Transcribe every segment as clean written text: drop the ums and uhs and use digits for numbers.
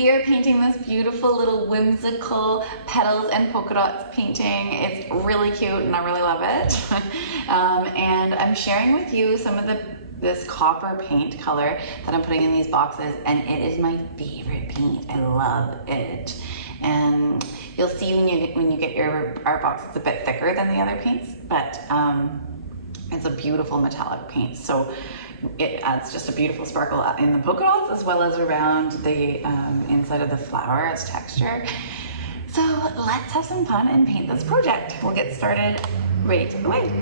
We are painting this beautiful little whimsical petals and polka dots painting. It's really cute and I really love it. And I'm sharing with you some of this copper paint color that I'm putting in these boxes, and it is my favorite paint. I love it. And you'll see when you get our box, it's a bit thicker than the other paints, but it's a beautiful metallic paint. So it adds just a beautiful sparkle in the polka dots as well as around the inside of the flower as texture. So let's have some fun and paint this project. We'll get started right away.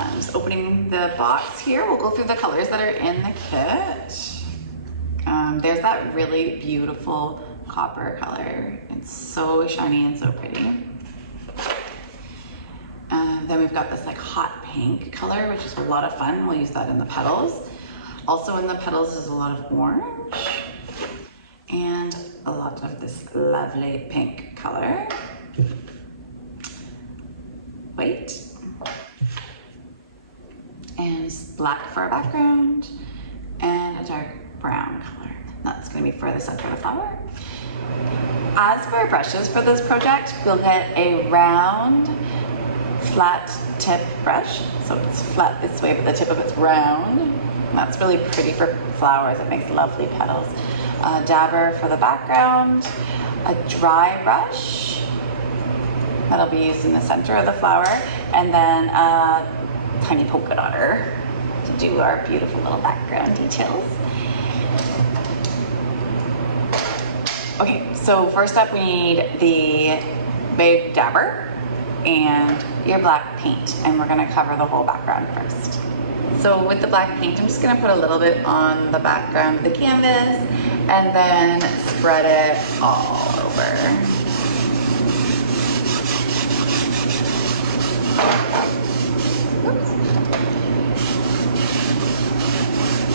I'm just opening the box here. We'll go through the colors that are in the kit. There's that really beautiful copper color. It's so shiny and so pretty. Then we've got this like hot pink color, which is a lot of fun. We'll use that in the petals. Also in the petals is a lot of orange and a lot of this lovely pink color. White. And black for our background and a dark brown color. That's going to be for the center of the flower. As for our brushes for this project, we'll get a round flat tip brush. So it's flat this way, but the tip of it's round. And that's really pretty for flowers. It makes lovely petals. A dabber for the background, a dry brush that'll be used in the center of the flower, and then a tiny polka dotter to do our beautiful little background details. Okay, so first up we need the big dabber and your black paint, and we're gonna cover the whole background first. So with the black paint, I'm just gonna put a little bit on the background of the canvas and then spread it all over.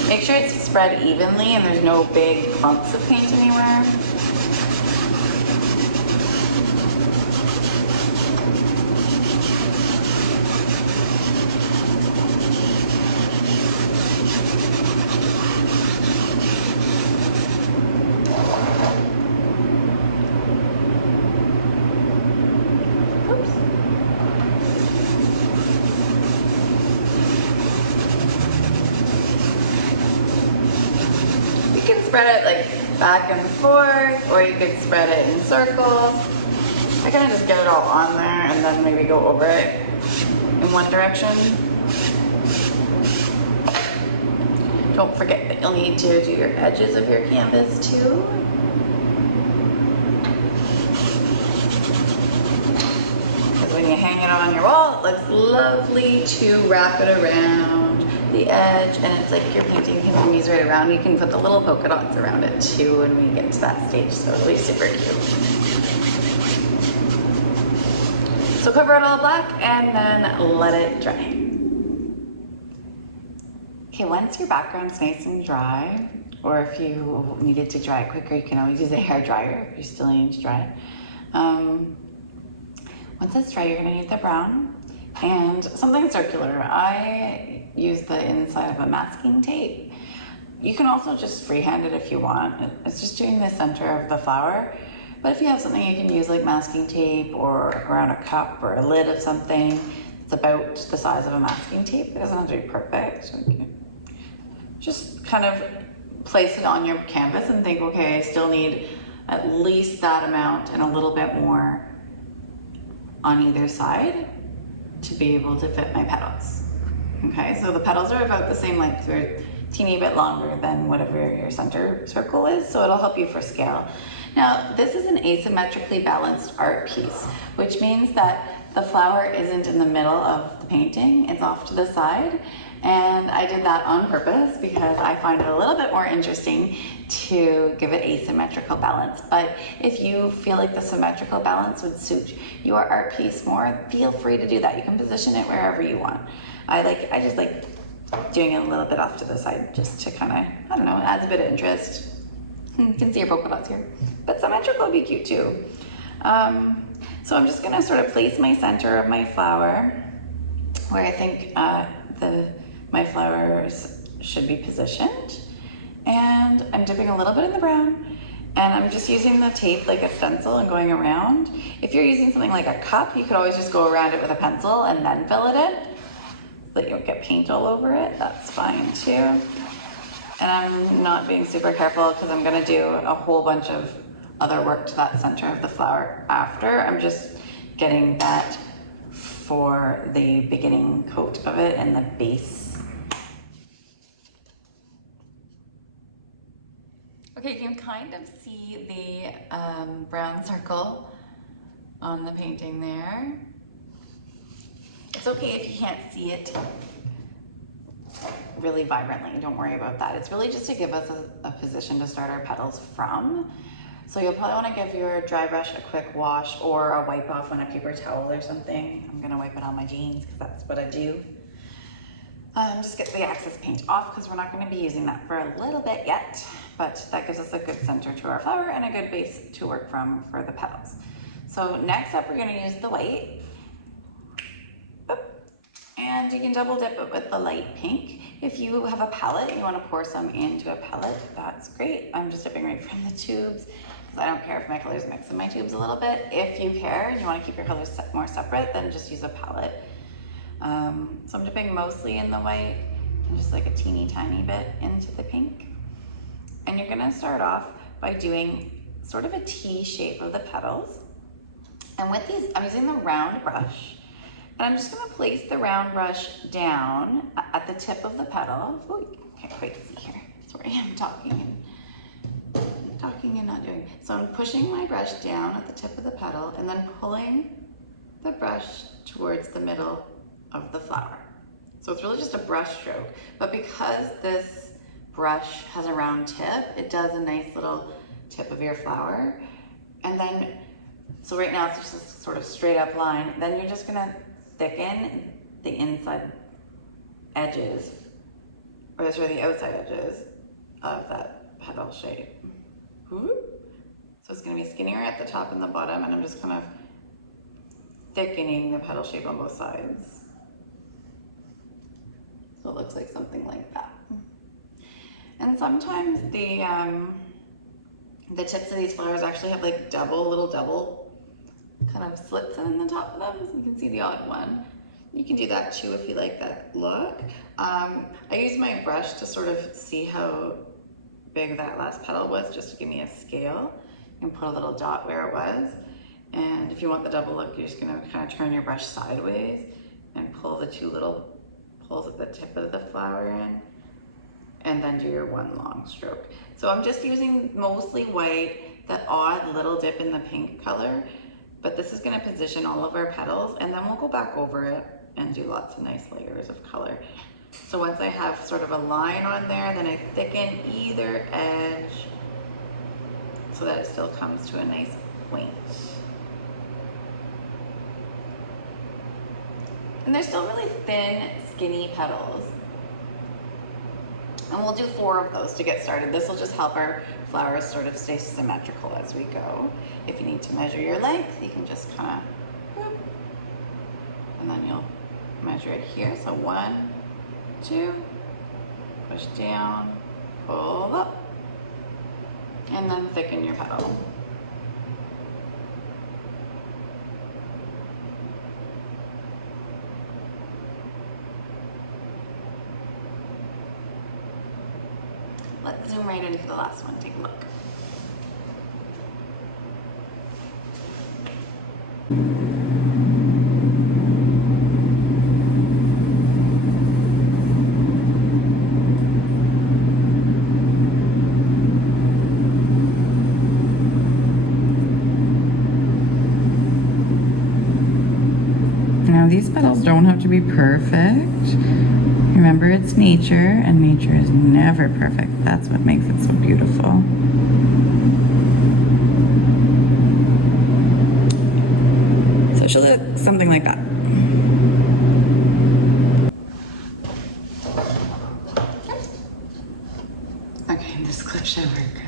Make sure it's spread evenly and there's no big clumps of paint anywhere. You can spread it like back and forth, or you could spread it in circles. I kind of just get it all on there and then maybe go over it in one direction. Don't forget that you'll need to do your edges of your canvas too. Because when you hang it on your wall, it looks lovely to wrap it around the edge, and it's like your painting continues right around. You can put the little polka dots around it too when we get to that stage, so it'll be super cute. So cover it all black and then let it dry. Okay, once your background's nice and dry, or if you need it to dry quicker, you can always use a hair dryer if you still need to dry it. Once it's dry, you're gonna need the brown and something circular. I use the inside of a masking tape. You can also just freehand it if you want. It's just doing the center of the flower. But if you have something you can use like masking tape or around a cup or a lid of something, it's about the size of a masking tape. It doesn't have to be perfect. Okay. Just kind of place it on your canvas and think, okay, I still need at least that amount and a little bit more on either side to be able to fit my petals. Okay, so the petals are about the same length. They're a teeny bit longer than whatever your center circle is, so it'll help you for scale. Now, this is an asymmetrically balanced art piece, which means that the flower isn't in the middle of the painting, it's off to the side. And I did that on purpose because I find it a little bit more interesting to give it asymmetrical balance. But if you feel like the symmetrical balance would suit your art piece more, feel free to do that. You can position it wherever you want. I just like doing it a little bit off to the side just to kind of, I don't know, it adds a bit of interest. You can see your polka dots here. But symmetrical would be cute too. So I'm just gonna sort of place my center of my flower where I think my flowers should be positioned. And I'm dipping a little bit in the brown And I'm just using the tape like a stencil and going around. If you're using something like a cup, you could always just go around it with a pencil and then fill it in, so that you don't get paint all over it. That's fine too. And I'm not being super careful because I'm gonna do a whole bunch of other work to that center of the flower after. I'm just getting that for the beginning coat of it and the base. Okay, you can kind of see the brown circle on the painting there. It's okay if you can't see it really vibrantly, don't worry about that. It's really just to give us a position to start our petals from. So you'll probably want to give your dry brush a quick wash or a wipe off on a paper towel or something. I'm gonna wipe it on my jeans because that's what I do. Just get the excess paint off because we're not going to be using that for a little bit yet, but that gives us a good center to our flower and a good base to work from for the petals. So next up, we're going to use the white, and you can double dip it with the light pink. If you have a palette, you want to pour some into a palette, that's great. I'm just dipping right from the tubes because I don't care if my colors mix in my tubes a little bit. If you care and you want to keep your colors more separate, then just use a palette. So I'm dipping mostly in the white and just like a teeny tiny bit into the pink. And you're gonna start off by doing sort of a T shape of the petals. And with these, I'm using the round brush. And I'm just gonna place the round brush down at the tip of the petal. Oh, you can't quite see here. Sorry, I'm talking and not doing. So I'm pushing my brush down at the tip of the petal and then pulling the brush towards the middle of the flower. So it's really just a brush stroke, but because this brush has a round tip, it does a nice little tip of your flower. And then, so right now it's just a sort of straight up line. Then you're just gonna thicken the inside edges, or sorry, the outside edges of that petal shape. So it's gonna be skinnier at the top and the bottom, and I'm just kind of thickening the petal shape on both sides. So it looks like something like that. And sometimes the tips of these flowers actually have like little double kind of slits in the top of them. So you can see the odd one. You can do that too if you like that look. I use my brush to sort of see how big that last petal was, just to give me a scale. You can put a little dot where it was. And if you want the double look, you're just gonna kind of turn your brush sideways and pull the two little pulls at the tip of the flower in, and then do your one long stroke. So I'm just using mostly white, the odd little dip in the pink color, but this is gonna position all of our petals, and then we'll go back over it and do lots of nice layers of color. So once I have sort of a line on there, then I thicken either edge so that it still comes to a nice point. And they're still really thin, skinny petals. And we'll do 4 of those to get started. This will just help our flowers sort of stay symmetrical as we go. If you need to measure your length, you can just kind of, and then you'll measure it here. So 1, 2, push down, pull up, and then thicken your petal. Let's zoom right into the last one, take a look. Now these petals don't have to be perfect. Remember, it's nature, and nature is never perfect. That's what makes it so beautiful. So she'll look something like that. Okay, this clip should work.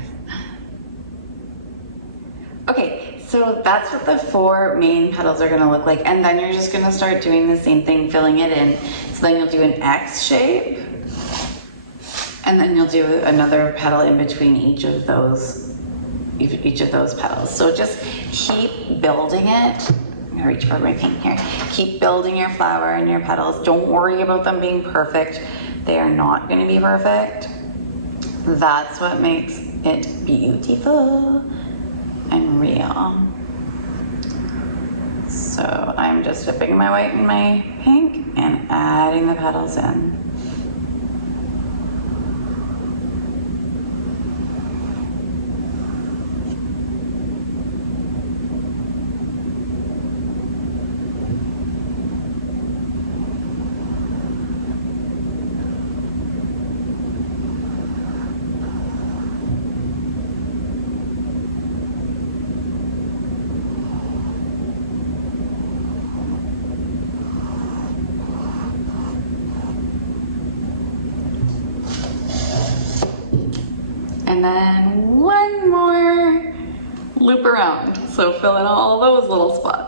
Okay, so that's what the 4 main petals are gonna look like, and then you're just gonna start doing the same thing, filling it in. So then you'll do an X shape, and then you'll do another petal in between each of those each of those petals. So just keep building it. I'm gonna reach for my pink here. Keep building your flower and your petals. Don't worry about them being perfect. They are not gonna be perfect. That's what makes it beautiful and real. So I'm just dipping my white in my pink and adding the petals in. And then one more loop around. So fill in all those little spots.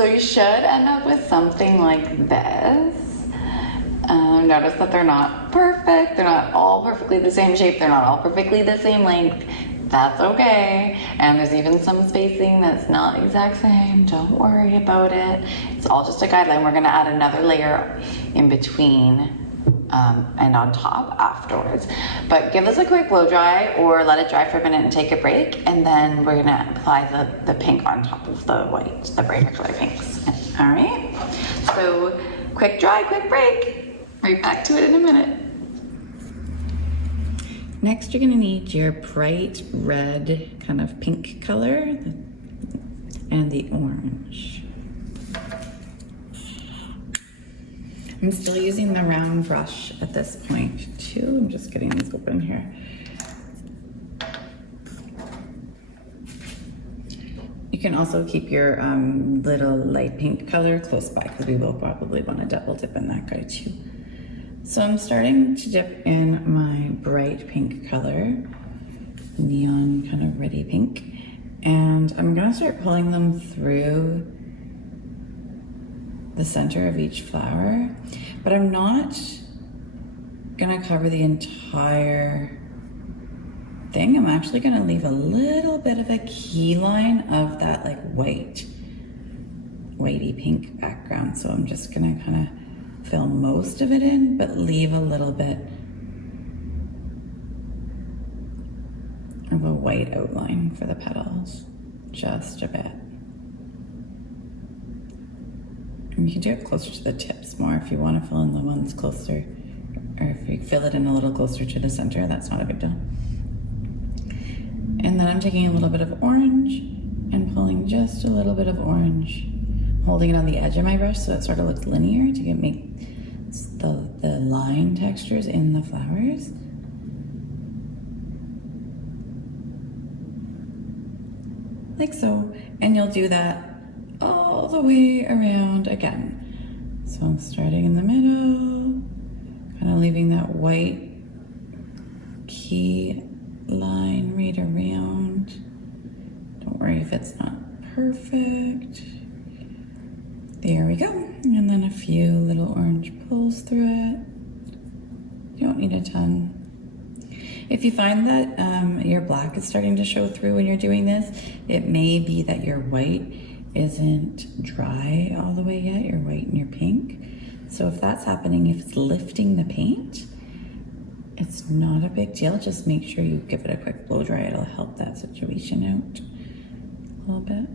So you should end up with something like this. Notice that they're not perfect. They're not all perfectly the same shape. They're not all perfectly the same length. That's okay. And there's even some spacing that's not exact same. Don't worry about it. It's all just a guideline. We're gonna add another layer in between and on top afterwards. But give this a quick blow dry or let it dry for a minute and take a break. And then we're gonna apply the pink on top of the white, the brighter color pinks. All right, so quick dry, quick break. Right back to it in a minute. Next, you're gonna need your bright red kind of pink color and the orange. I'm still using the round brush at this point too. I'm just getting these open here. You can also keep your little light pink color close by because we will probably want to double dip in that guy too. So I'm starting to dip in my bright pink color, neon kind of reddy pink, and I'm gonna start pulling them through the center of each flower, but I'm not gonna cover the entire thing. I'm actually gonna leave a little bit of a key line of that like whitey pink background. So I'm just gonna kind of fill most of it in, but leave a little bit of a white outline for the petals, just a bit. And you can do it closer to the tips more if you want to fill in the ones closer, or if you fill it in a little closer to the center, that's not a big deal. And then I'm taking a little bit of orange and pulling just a little bit of orange, holding it on the edge of my brush so it sort of looks linear to make the line textures in the flowers. Like so. And you'll do that all the way around again. So I'm starting in the middle, kind of leaving that white key line right around. Don't worry if it's not perfect. There we go. And then a few little orange pulls through it. You don't need a ton. If you find that your black is starting to show through when you're doing this, it may be that your white isn't dry all the way yet, your white and your pink. So if that's happening, if it's lifting the paint, it's not a big deal. Just make sure you give it a quick blow dry. It'll help that situation out a little bit.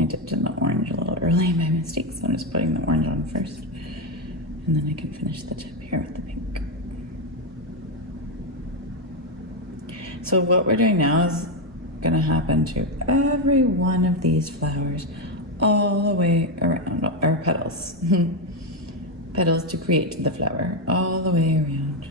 I dipped in the orange a little early by mistake, so I'm just putting the orange on first. And then I can finish the tip here with the pink. So what we're doing now is gonna happen to every one of these flowers all the way around, our petals. Petals to create the flower, all the way around.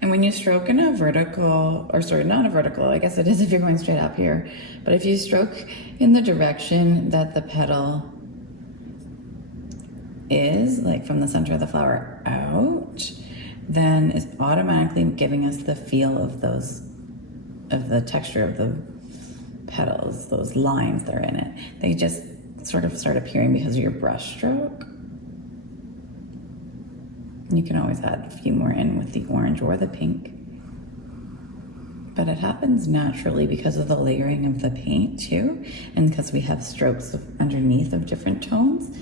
And when you stroke in a vertical, or sorry, not a vertical, I guess it is if you're going straight up here, but if you stroke in the direction that the petal is, like from the center of the flower out, then it's automatically giving us the feel of the texture of the petals, those lines that are in it. They just sort of start appearing because of your brush stroke. You can always add a few more in with the orange or the pink. But it happens naturally because of the layering of the paint too, and because we have strokes underneath of different tones,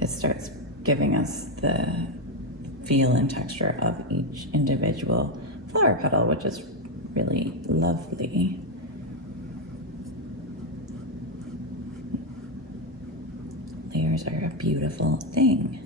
it starts giving us the feel and texture of each individual flower petal, which is really lovely. Layers are a beautiful thing.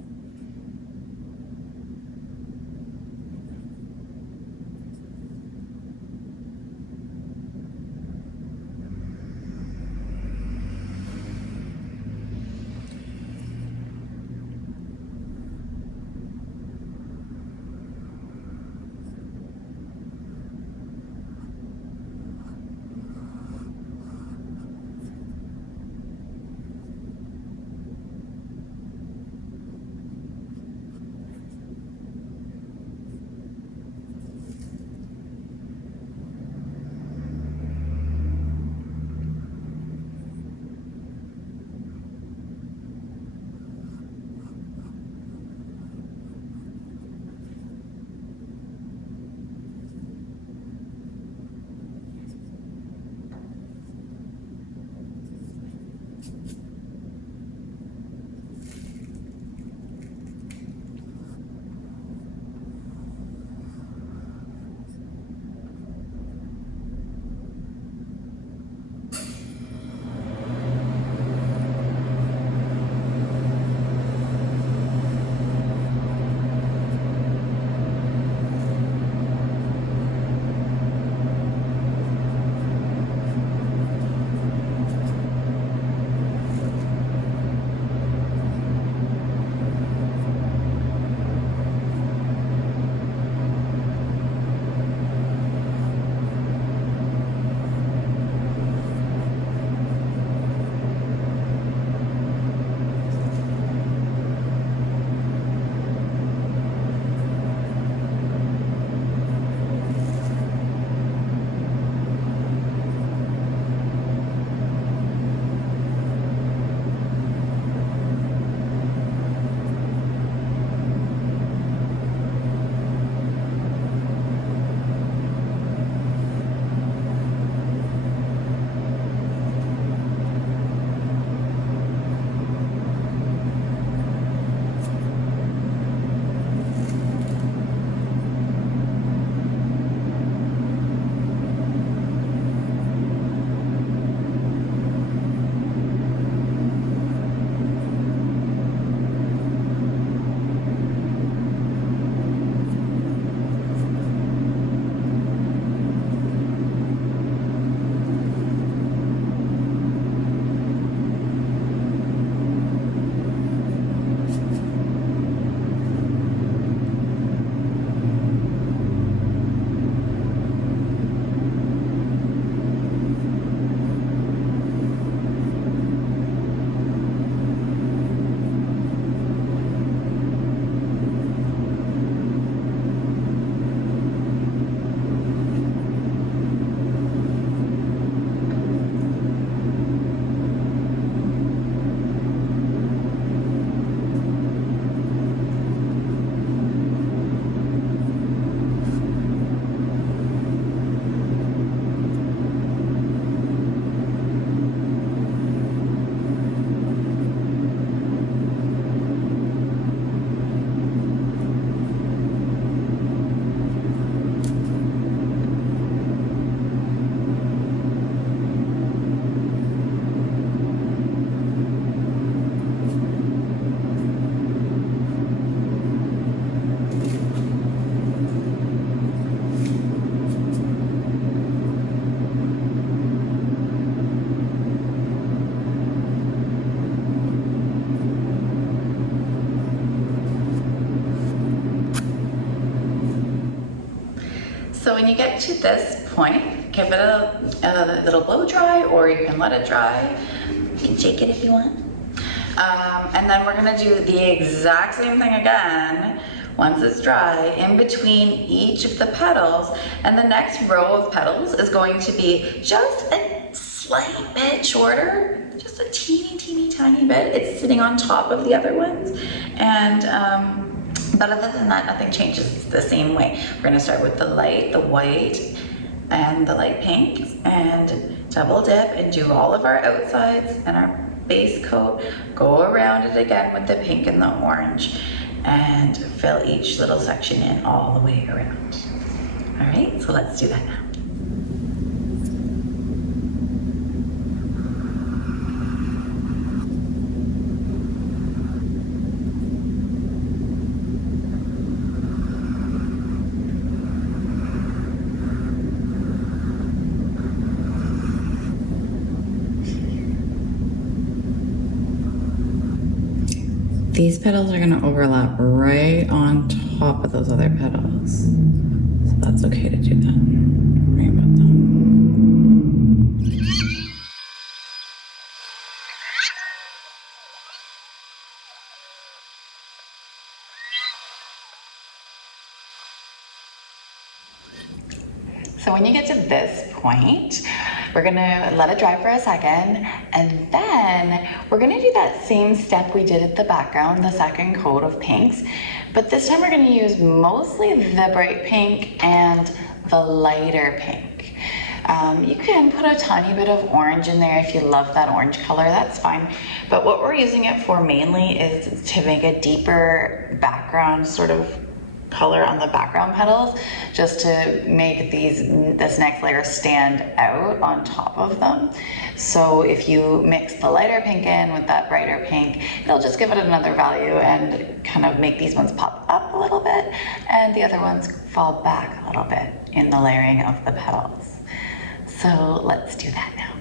when you get to this point, give it a little blow dry, or you can let it dry. You can shake it if you want. And then we're gonna do the exact same thing again once it's dry in between each of the petals. And the next row of petals is going to be just a slight bit shorter, just a teeny tiny bit. It's sitting on top of the other ones. And but other than that, nothing changes. It's the same way. We're gonna start with the light, the white, and the light pink, and double dip and do all of our outsides and our base coat. Go around it again with the pink and the orange and fill each little section in all the way around. All right, so let's do that now. These petals are gonna overlap right on top of those other petals. So that's okay to do that. Don't worry about them. So when you get to this point, we're gonna let it dry for a second, and then we're gonna do that same step we did at the background, the second coat of pinks, but this time we're gonna use mostly the bright pink and the lighter pink. You can put a tiny bit of orange in there if you love that orange color, that's fine. But what we're using it for mainly is to make a deeper background sort of color on the background petals, just to make this next layer stand out on top of them. So if you mix the lighter pink in with that brighter pink, it'll just give it another value and kind of make these ones pop up a little bit and the other ones fall back a little bit in the layering of the petals. So let's do that now.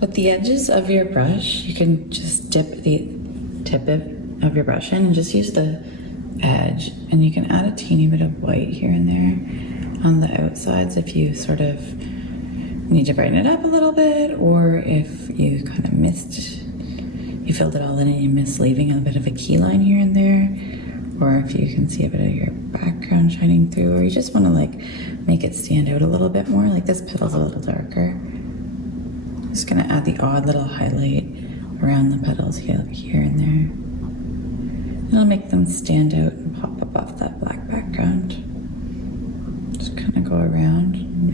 With the edges of your brush, you can just dip the tip of of your brush in and just use the edge, and you can add a teeny bit of white here and there on the outsides if you sort of need to brighten it up a little bit, or if you kind of you filled it all in and you missed leaving a bit of a key line here and there, or if you can see a bit of your background shining through, or you just want to like make it stand out a little bit more. Like this petal's a little darker. Just gonna add the odd little highlight around the petals here and there. It'll make them stand out and pop up off that black background. Just kind of go around and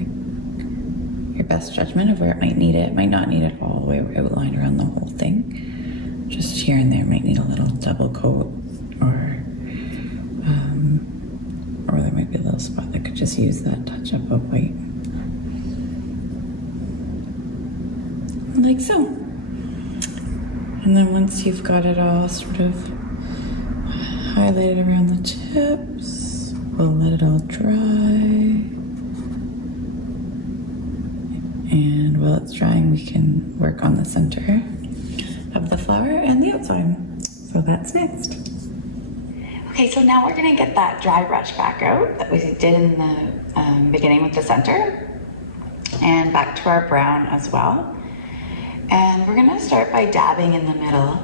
make your best judgment of where it might need it. It might not need it all the way outlined around the whole thing. Just here and there might need a little double coat, or there might be a little spot that could just use that touch up of white. Like so. And then once you've got it all sort of highlighted around the tips, we'll let it all dry. And while it's drying, we can work on the center of the flower and the outside. So that's next. Okay, so now we're gonna get that dry brush back out that we did in the beginning with the center, and back to our brown as well. And we're gonna start by dabbing in the middle.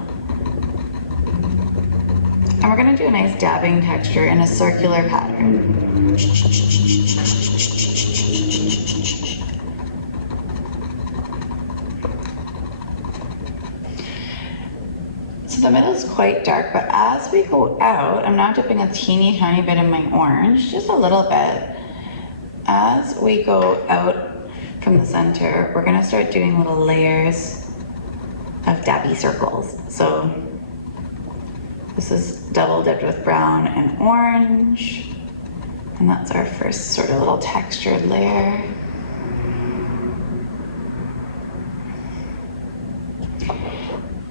And we're gonna do a nice dabbing texture in a circular pattern. So the middle is quite dark, but as we go out, I'm now dipping a teeny tiny bit in my orange, just a little bit. As we go out from the center, we're gonna start doing little layers of dabby circles. So this is double dipped with brown and orange, and that's our first sort of little textured layer.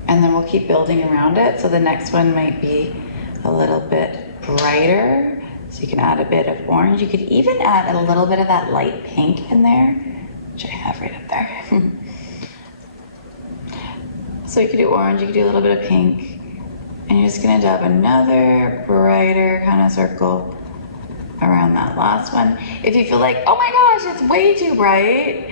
And then we'll keep building around it. So the next one might be a little bit brighter. So you can add a bit of orange. You could even add a little bit of that light pink in there, which I have right up there. So you could do orange, you could do a little bit of pink, and you're just gonna dab another brighter kind of circle around that last one. If you feel like, oh my gosh, it's way too bright,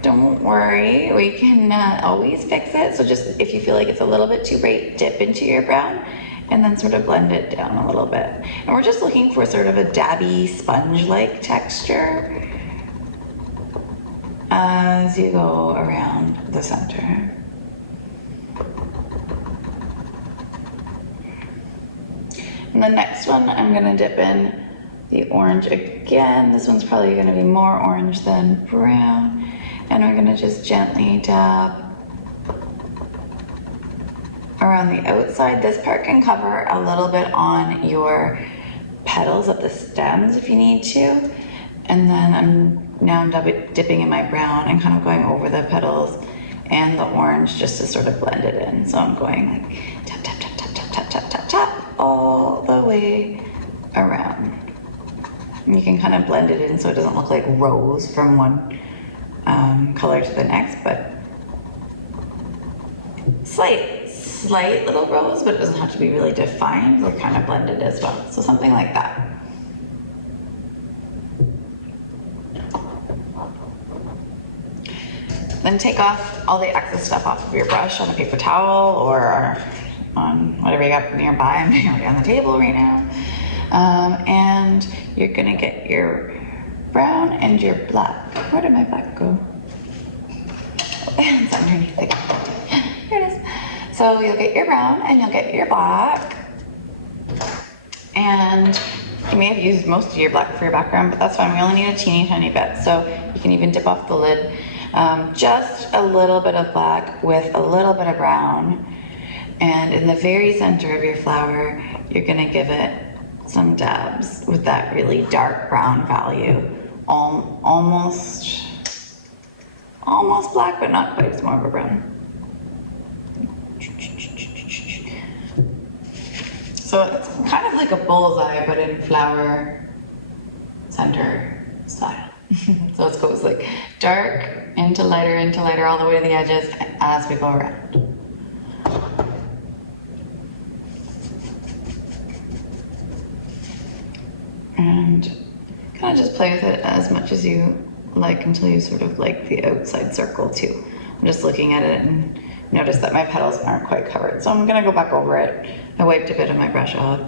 don't worry, we can always fix it. So just, if you feel like it's a little bit too bright, dip into your brown and then sort of blend it down a little bit. And we're just looking for sort of a dabby sponge-like texture as you go around the center. And the next one, I'm gonna dip in the orange again. This one's probably gonna be more orange than brown. And we're gonna just gently dab around the outside. This part can cover a little bit on your petals of the stems if you need to. And then I'm dipping in my brown and kind of going over the petals and the orange just to sort of blend it in. So I'm going like tap, tap, tap, tap, tap, tap, tap, tap, tap, all the way around. And you can kind of blend it in so it doesn't look like rows from one color to the next, but slight little rows, but it doesn't have to be really defined. They're kind of blended as well. So something like that. Then take off all the excess stuff off of your brush on a paper towel or on whatever you got nearby. I'm nearly on the table right now. And you're gonna get your brown and your black. Where did my black go? Oh, it's underneath the camera. Here it is. So you'll get your brown and you'll get your black. And you may have used most of your black for your background, but that's fine. We only need a teeny tiny bit. So you can even dip off the lid. Just a little bit of black with a little bit of brown. And in the very center of your flower, you're gonna give it some dabs with that really dark brown value. Almost black, but not quite. It's more of a brown. So it's kind of like a bullseye, but in flower center style. So it goes like dark into lighter all the way to the edges as we go around. and kind of just play with it as much as you like until you sort of like the outside circle too. I'm just looking at it and notice that my petals aren't quite covered. So I'm gonna go back over it. I wiped a bit of my brush off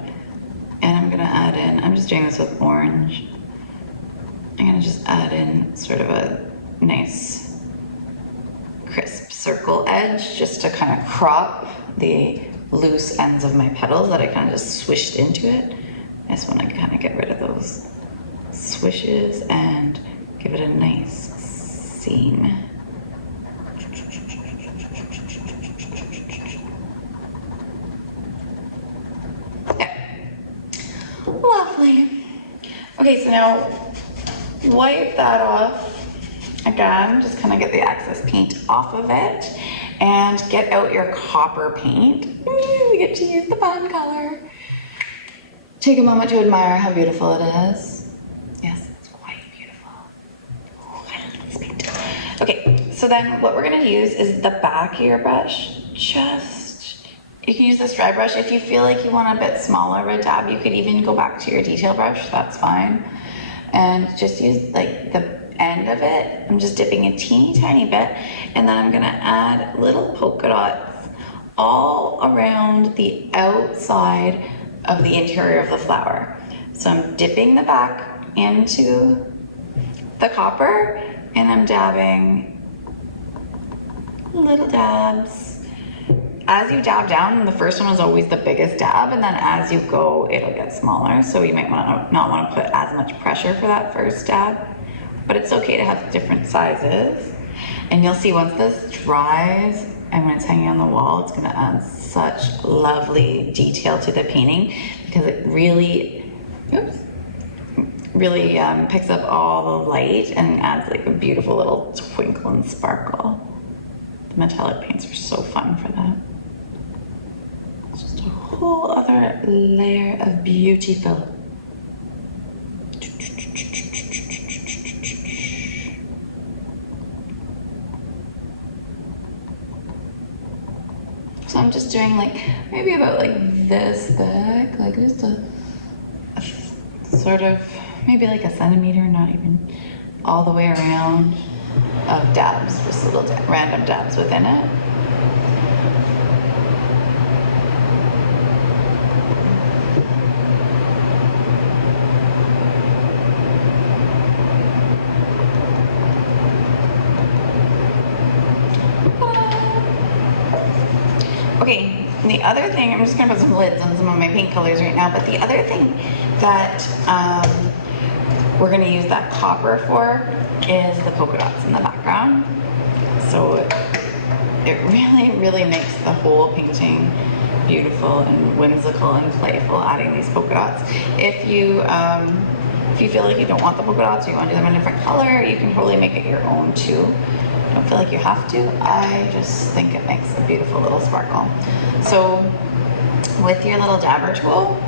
and I'm gonna add in, I'm just doing this with orange. I'm gonna just add in sort of a nice crisp circle edge just to kind of crop the loose ends of my petals that I kind of just swished into it. I just want to kind of get rid of those swishes and give it a nice seam. Okay, lovely. Okay, so now wipe that off. Again, just kind of get the excess paint off of it and get out your copper paint. Ooh, we get to use the fun color. Take a moment to admire how beautiful it is. Yes, it's quite beautiful. Ooh, I love this paint. Okay, so then what we're gonna use is the back of your brush. You can use this dry brush. If you feel like you want a bit smaller of a dab, you could even go back to your detail brush, that's fine. And just use like the end of it. I'm just dipping a teeny tiny bit, and then I'm gonna add little polka dots all around the outside of the interior of the flower. So I'm dipping the back into the copper and I'm dabbing little dabs. As you dab down, the first one is always the biggest dab, and then as you go, it'll get smaller. So you might not want to put as much pressure for that first dab, but it's okay to have different sizes. And you'll see once this dries and when it's hanging on the wall, it's gonna add such lovely detail to the painting because it really, picks up all the light and adds like a beautiful little twinkle and sparkle. The metallic paints are so fun for that. It's just a whole other layer of beautiful. So I'm just doing like, maybe about like this thick, like just a sort of, maybe like a centimeter, not even all the way around of dabs, just little random dabs within it. Okay, the other thing, I'm just gonna put some lids on some of my paint colors right now, but the other thing that we're gonna use that copper for is the polka dots in the background. So it really makes the whole painting beautiful and whimsical and playful, adding these polka dots. If you feel like you don't want the polka dots or you want to do them in a different color, you can totally make it your own too. I don't feel like you have to. I just think it makes a beautiful little sparkle. So with your little dabber tool,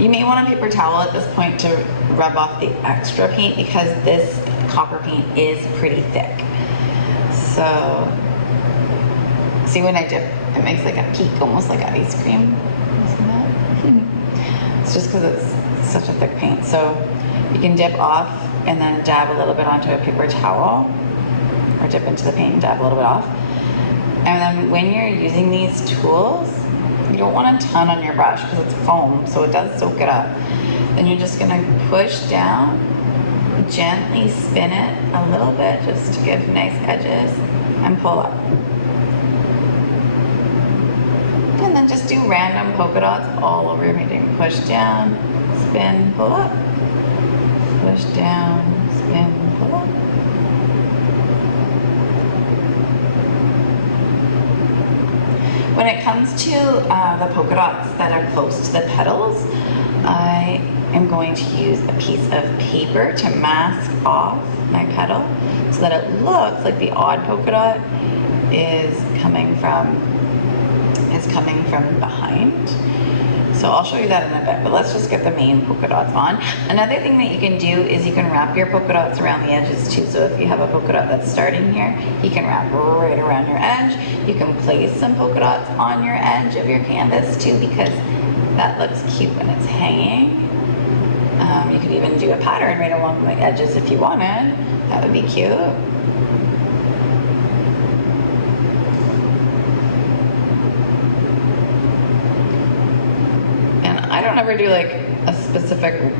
you may want a paper towel at this point to rub off the extra paint because this copper paint is pretty thick. So see, when I dip, it makes like a peak, almost like ice cream. See that? It's just because it's such a thick paint. So you can dip off and then dab a little bit onto a paper towel, or dip into the paint and dab a little bit off. And then when you're using these tools, you don't want a ton on your brush because it's foam, so it does soak it up. Then you're just gonna push down, gently spin it a little bit just to give nice edges, and pull up. And then just do random polka dots all over your painting. Push down, spin, pull up. Push down, spin, pull up. When it comes to the polka dots that are close to the petals, I am going to use a piece of paper to mask off my petal so that it looks like the odd polka dot is coming from behind. So I'll show you that in a bit, but let's just get the main polka dots on. Another thing that you can do is you can wrap your polka dots around the edges too. So if you have a polka dot that's starting here, you can wrap right around your edge. You can place some polka dots on your edge of your canvas too, because that looks cute when it's hanging. You could even do a pattern right along the edges if you wanted. That would be cute. And I don't ever do like a specific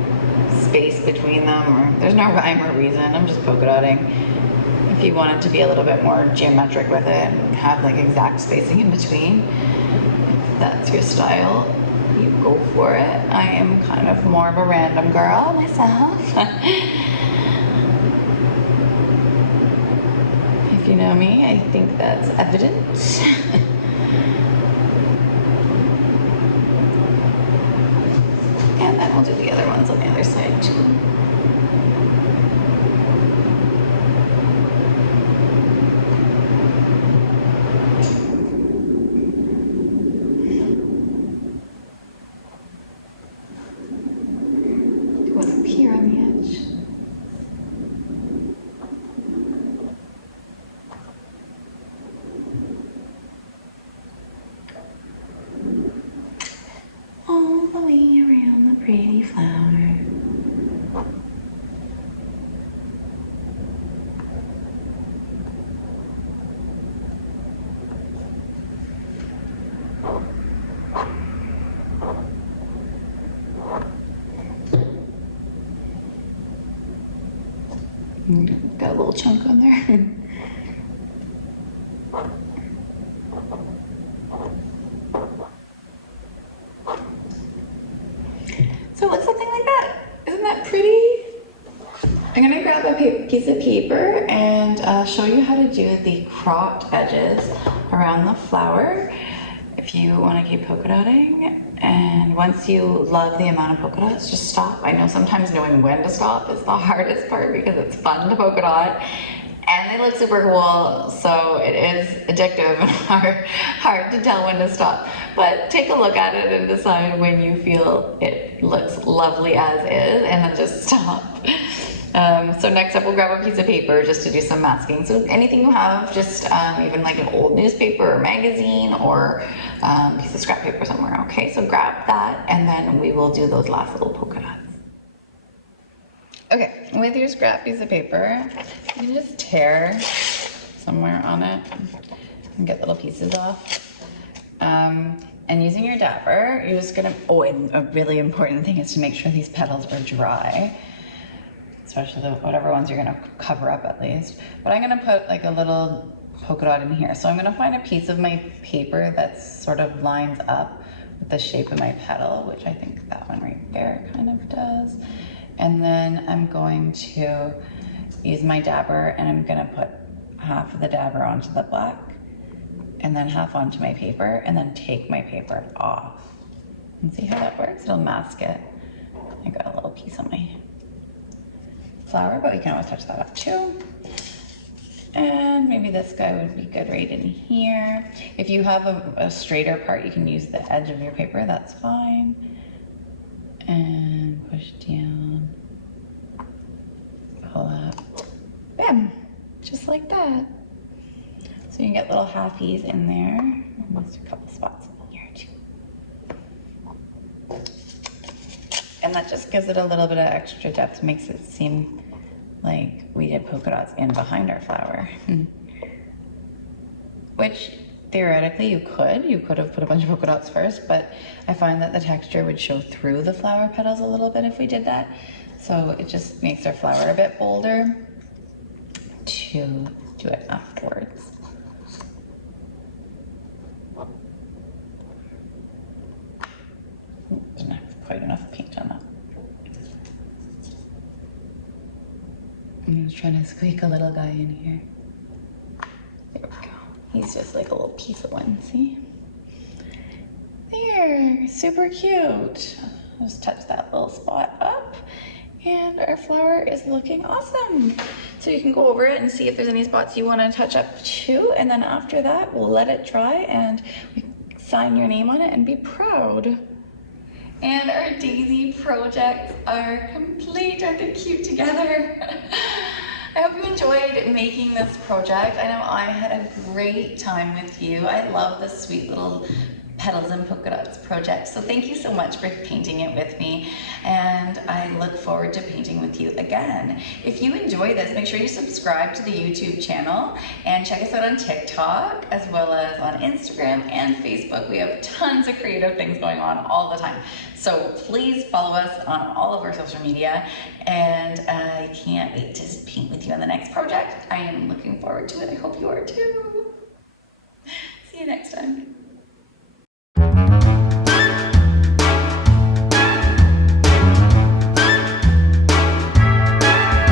space between them, or there's no rhyme or reason. I'm just polka dotting. If you wanted to be a little bit more geometric with it and have like exact spacing in between, if that's your style, you go for it. I am kind of more of a random girl myself. If you know me, I think that's evident. And then we'll do the other ones on the other side too. Pretty flower. Got a little chunk on there. So it looks something like that. Isn't that pretty? I'm gonna grab a piece of paper and show you how to do the cropped edges around the flower if you want to keep polka dotting. And once you love the amount of polka dots, just stop. I know sometimes knowing when to stop is the hardest part because it's fun to polka dot. And they look super cool, so it is addictive and hard to tell when to stop. But take a look at it and decide when you feel it looks lovely as is, and then just stop. So next up, we'll grab a piece of paper just to do some masking. So anything you have, just even like an old newspaper or magazine or piece of scrap paper somewhere, okay? So grab that, and then we will do those last little polka dots. Okay, with your scrap piece of paper, you can just tear somewhere on it and get little pieces off. And using your dabber, you're just gonna, oh, and a really important thing is to make sure these petals are dry, especially whatever ones you're gonna cover up at least. But I'm gonna put like a little polka dot in here. So I'm gonna find a piece of my paper that sort of lines up with the shape of my petal, which I think that one right there kind of does. And then I'm going to use my dabber and I'm gonna put half of the dabber onto the black and then half onto my paper and then take my paper off. And see how that works? It'll mask it. I got a little piece on my flower, but we can always touch that up too. And maybe this guy would be good right in here. If you have a straighter part, you can use the edge of your paper, that's fine. And push down, pull up, bam, just like that. So you can get little halfies in there, almost a couple spots in here too. And that just gives it a little bit of extra depth, makes it seem like we did polka dots in behind our flower. Which theoretically you could have put a bunch of polka dots first, but I find that the texture would show through the flower petals a little bit if we did that. So it just makes our flower a bit bolder to do it afterwards. Didn't have quite enough paint on that. I'm just trying to squeak a little guy in here. There we go. He's just like a little piece of one, see? There, super cute. Just touch that little spot up and our flower is looking awesome. So you can go over it and see if there's any spots you want to touch up too, and then after that, we'll let it dry and we sign your name on it and be proud. And our daisy projects are complete. Aren't they cute together? I hope you enjoyed making this project. I know I had a great time with you. I love the sweet little Petals and Polka Dots project. So thank you so much for painting it with me, and I look forward to painting with you again. If you enjoy this, make sure you subscribe to the YouTube channel and check us out on TikTok as well as on Instagram and Facebook. We have tons of creative things going on all the time. So please follow us on all of our social media, and I can't wait to paint with you on the next project. I am looking forward to it. I hope you are too. See you next time.